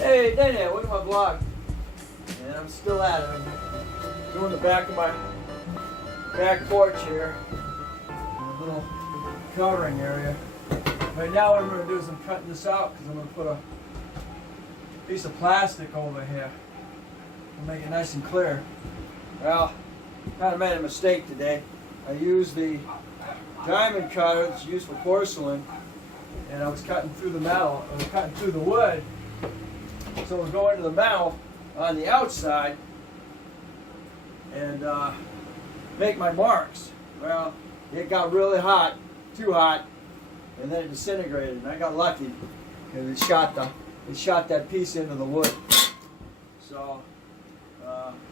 Hey, Danny, welcome to my vlog. And I'm still at it. I'm doing the back of my back porch here. A little covering area. Right now what I'm going to do is I'm cutting this out because I'm going to put a piece of plastic over here to make it nice and clear. Well, kind of made a mistake today. I used the diamond cutter that's used for porcelain, and I was cutting through the metal, I was cutting through the wood, so it would go into the metal on the outside and make my marks. Well, it got really hot, too hot, and then it disintegrated, and I got lucky because it shot that piece into the wood. So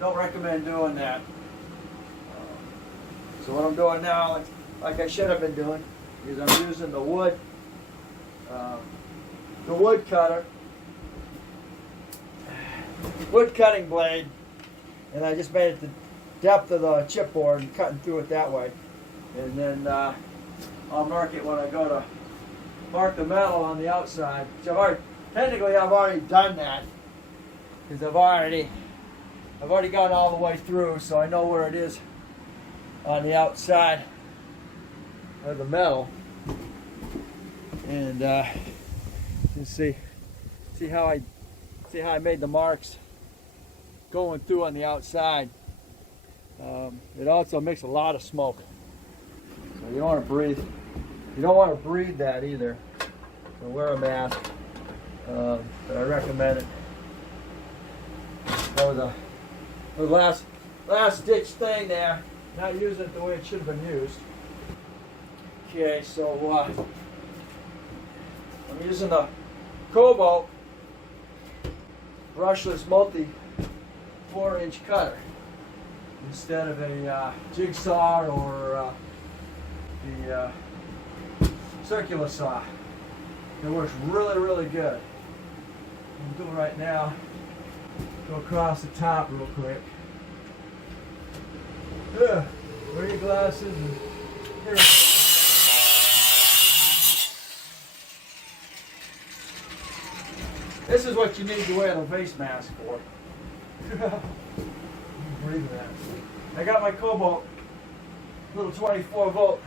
don't recommend doing that. So what I'm doing now, like I should have been doing, is I'm using the wood cutter, wood cutting blade, and I just made it the depth of the chipboard and cutting through it that way. And then I'll mark it when I go to mark the metal on the outside. Which technically I've already done that because I've already gone all the way through, so I know where it is on the outside of the metal. And you see how I made the marks going through on the outside. It also makes a lot of smoke, so you don't want to breathe. You don't want to breathe that either. So wear a mask, but I recommend it. That was the last ditch thing there. Not using it the way it should have been used. Okay, so I'm using the Kobalt brushless multi 4-inch cutter instead of a jigsaw or the circular saw. It works really, really good. I'm doing right now. Go across the top real quick. Wear your glasses and here. This is what you need to wear the face mask for. Breathe that. I got my Kobalt little 24-volt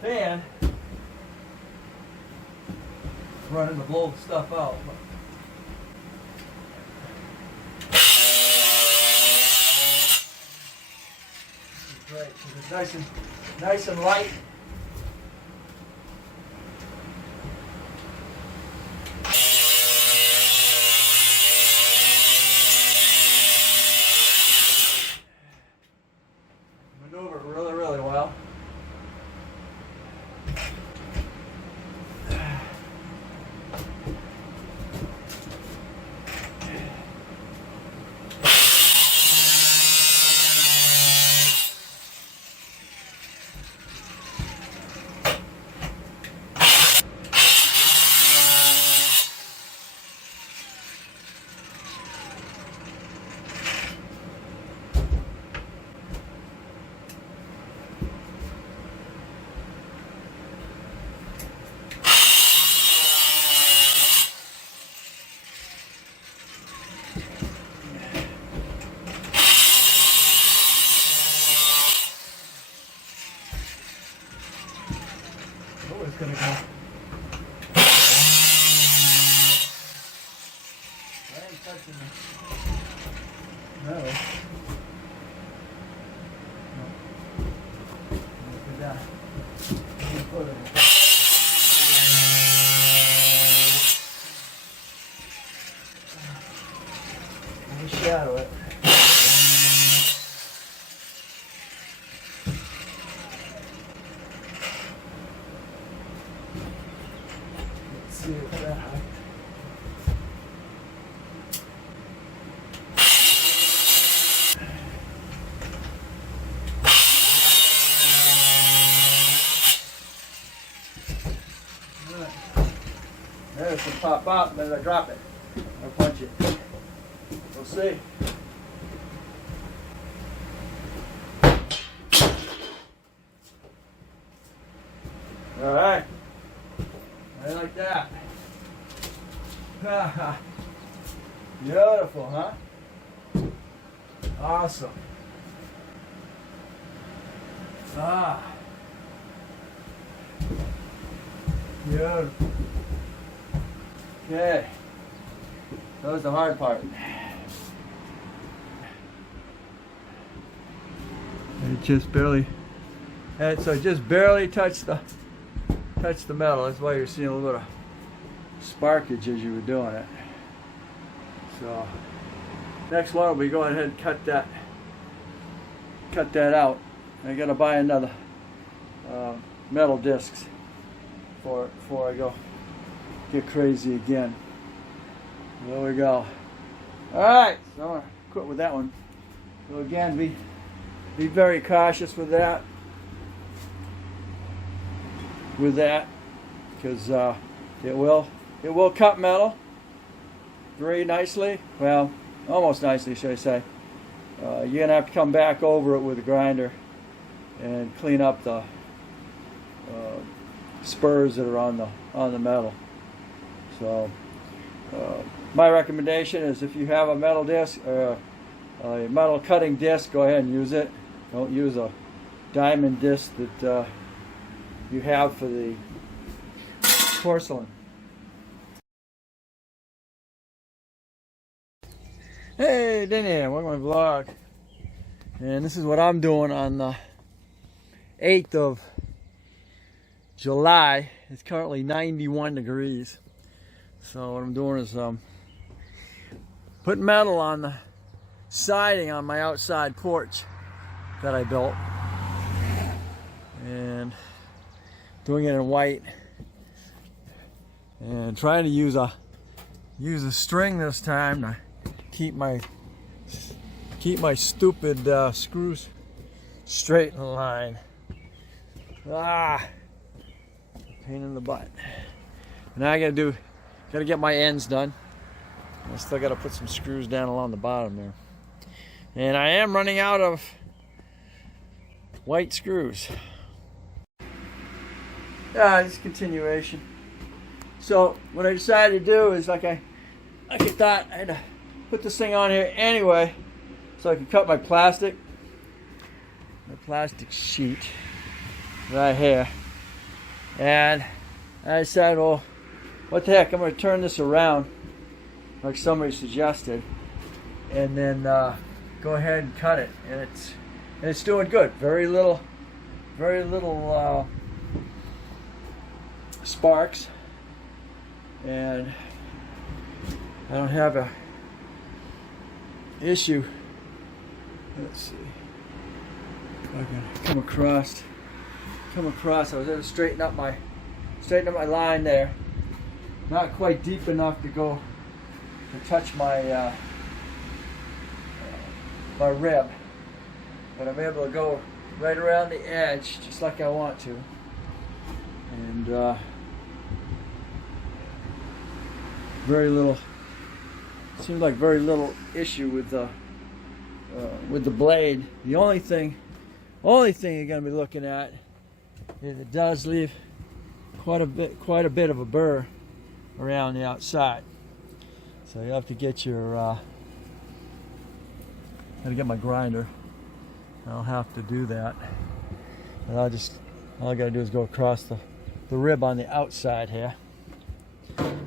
fan running to blow the stuff out. Great, it's nice and light. Maneuver really, really well. It's gonna go. I ain't touching it. No. Look at that. Put it. Let me shadow it. See if that high. There it's gonna pop out, and then I drop it or punch it. We'll see. All right. I like that. Beautiful, huh? Awesome. Ah. Beautiful. Okay. That was the hard part. It just barely, and so it just barely touched the metal. That's why you're seeing a little bit of sparkage as you were doing it. So next one will be going ahead and cut that out. I gotta buy another metal discs before I go get crazy again. There we go. All right, so I'm gonna quit with that one. So again, be very cautious with that. Because it will cut metal very nicely. Well, almost nicely, should I say. You're gonna have to come back over it with a grinder and clean up the spurs that are on the metal. So my recommendation is, if you have a metal disc or a metal cutting disc, go ahead and use it. Don't use a diamond disc that you have for the porcelain. Hey, Danny, welcome to my vlog. And this is what I'm doing on the 8th of July. It's currently 91 degrees. So what I'm doing is putting metal on the siding on my outside porch that I built, and doing it in white, and trying to use a string this time to keep my stupid screws straight in line. Pain in the butt. Now I gotta get my ends done. I still gotta put some screws down along the bottom there. And I am running out of white screws. Just continuation. So what I decided to do is, like I thought I had to put this thing on here anyway, so I could cut my plastic sheet right here. And I decided, well, what the heck, I'm going to turn this around like somebody suggested, and then go ahead and cut it. And it's doing good. Very little sparks, and I don't have a issue. Let's see if I can come across. I was able to straighten up my line there. Not quite deep enough to touch my my rib, but I'm able to go right around the edge just like I want to, and seems like very little issue with the blade. The only thing you're going to be looking at is it does leave quite a bit of a burr around the outside. So you have to get gotta get my grinder. I'll have to do that. And all I gotta do is go across the rib on the outside here. And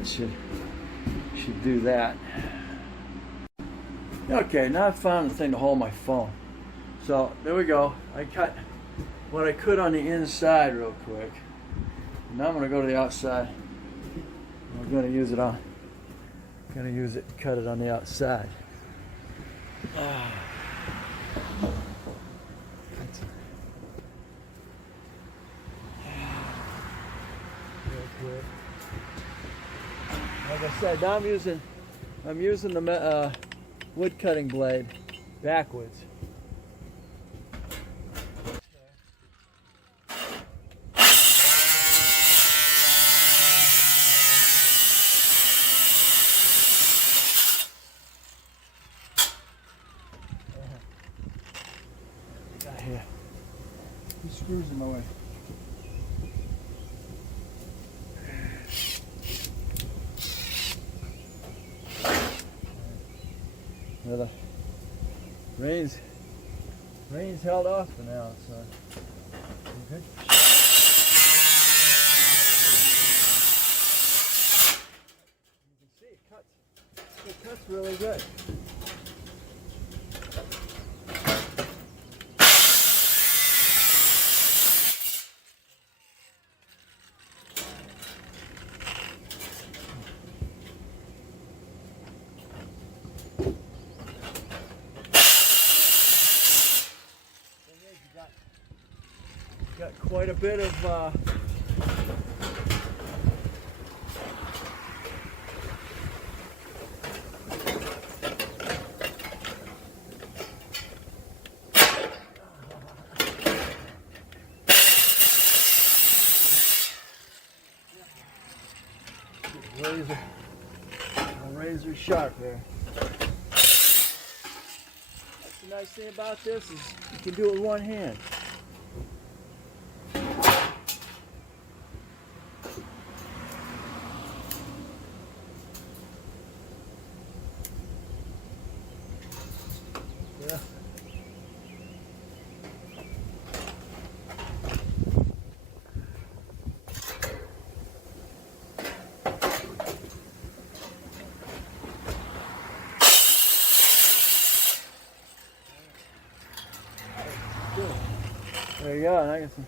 it should do that. Okay, now I've found the thing to hold my phone. So there we go. I cut what I could on the inside real quick. Now I'm gonna go to the outside. I'm gonna use it, cut it on the outside. Real quick. Like I said, now I'm using the wood cutting blade backwards. Here. These screws in my way. Yeah, the rain's held off for now, so we're good. You can see it cuts really good. Got quite a bit of razor sharp there. That's the nice thing about this is you can do it with one hand. Yeah. There you go, and I can see.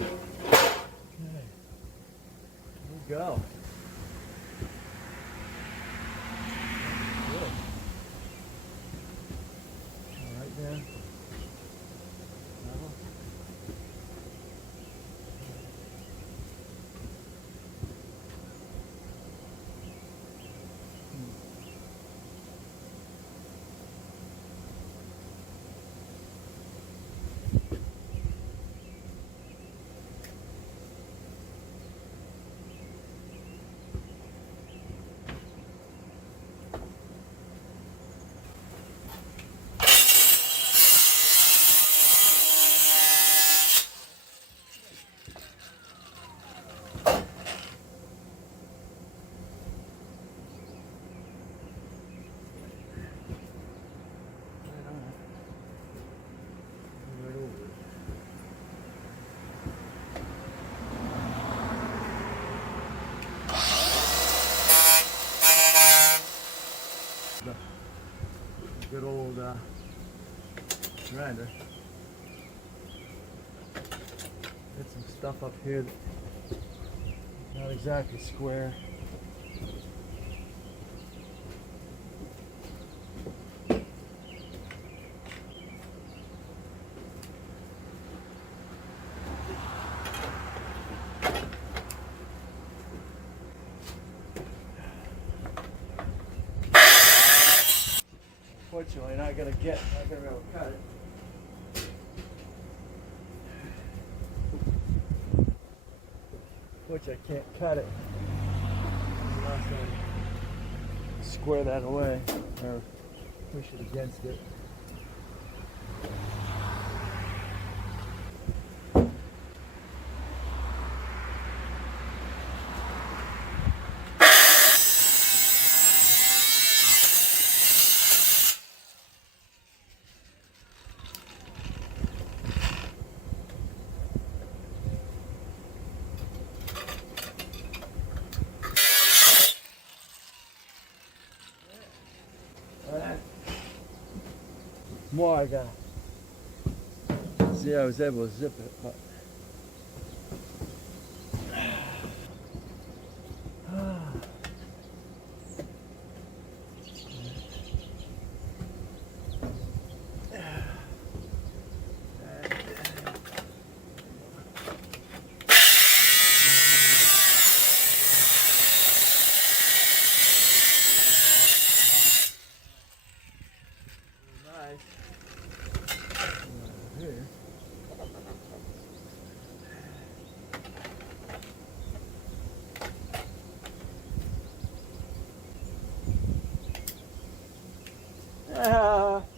Okay. There you go. Good. All right there. Level. Good old grinder. Get some stuff up here that's not exactly square. Unfortunately, not gonna be able to cut it. Which I can't cut it unless I square that away or push it against it. More I got. See, I was able to zip it, but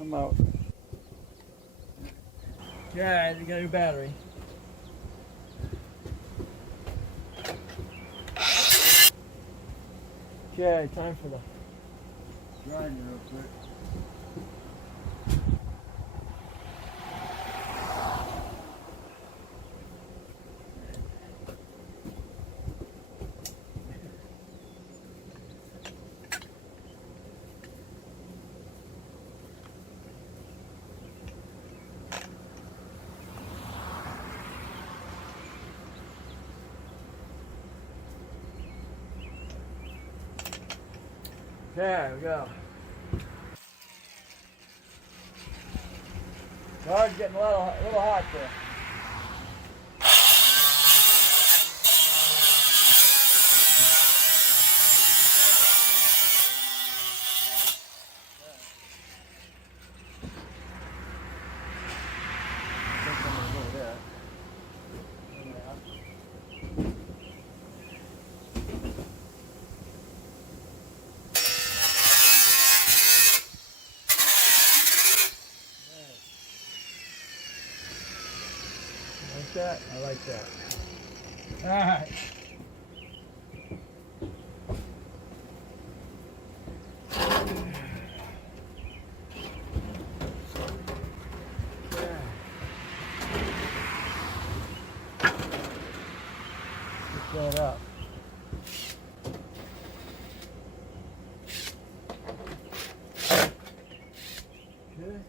I'm out. Yeah, you got a new battery. Okay, time for the grind it real quick. There we go. Guard's getting a little hot there. That? I like that. All right. Pick that up. Okay.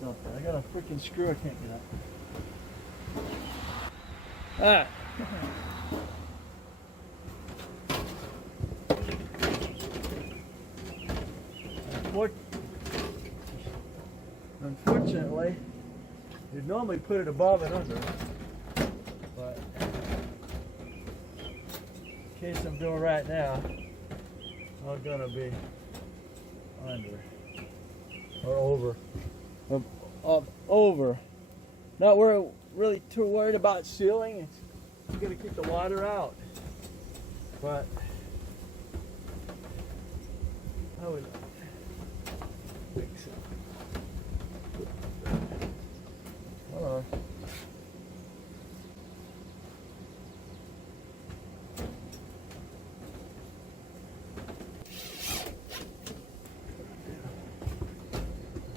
Something. I got a freaking screw I can't get out. Unfortunately, you'd normally put it above and under, but in case I'm doing right now, I'm gonna be under or over. Over. Not really too worried about sealing. It's gonna keep the water out. But I would think so. Hold on.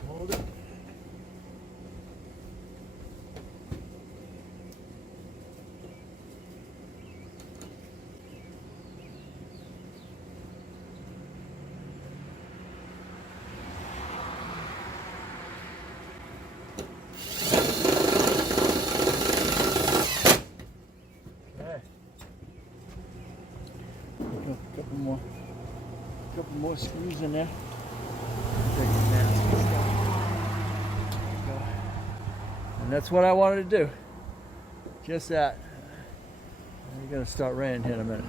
Hold it. Couple more screws in there. And that's what I wanted to do. Just that. You're going to start raining here in a minute.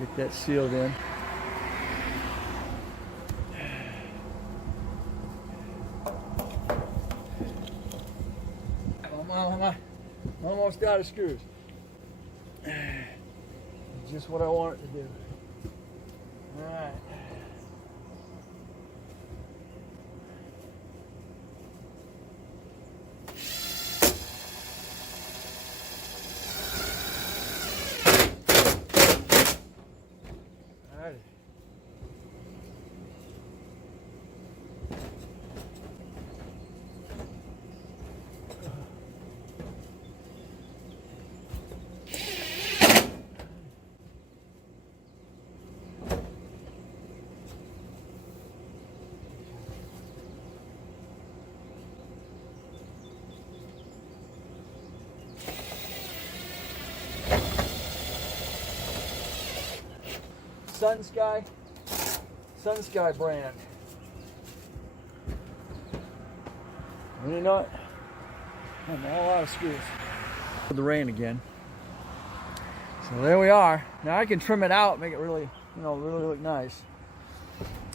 Get that sealed in. I'm almost out of screws. Just what I wanted to do. All right. All right. Sun Sky brand. And you know what? I'm all out of screws. The rain again. So there we are. Now I can trim it out, make it really, really look nice.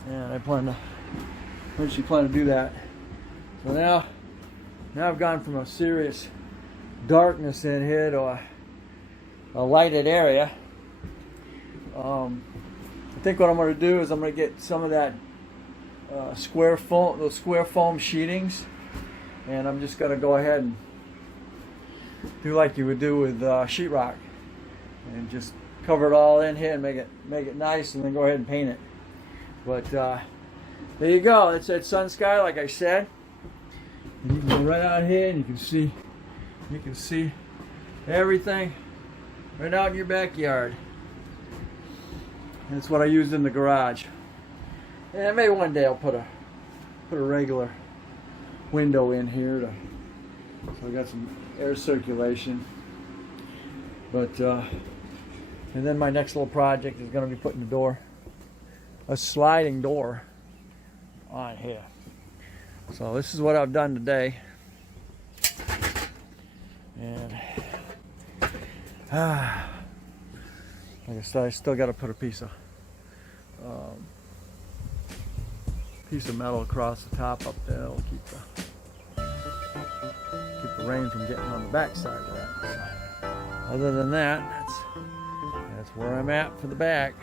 And I eventually plan to do that. So now I've gone from a serious darkness in here to a lighted area. I think what I'm going to do is I'm going to get some of that those square foam sheetings, and I'm just going to go ahead and do like you would do with sheetrock, and just cover it all in here and make it nice, and then go ahead and paint it. But there you go. It's that sun sky, like I said. And you can go right out here and you can see everything right out in your backyard. And that's what I used in the garage. And maybe one day I'll put a regular window in here so I got some air circulation. But and then my next little project is going to be putting a sliding door on here. So this is what I've done today. And like I said, I still got to put a piece of metal across the top up there. It'll keep the rain from getting on the back side of that. So, other than that, that's where I'm at for the back.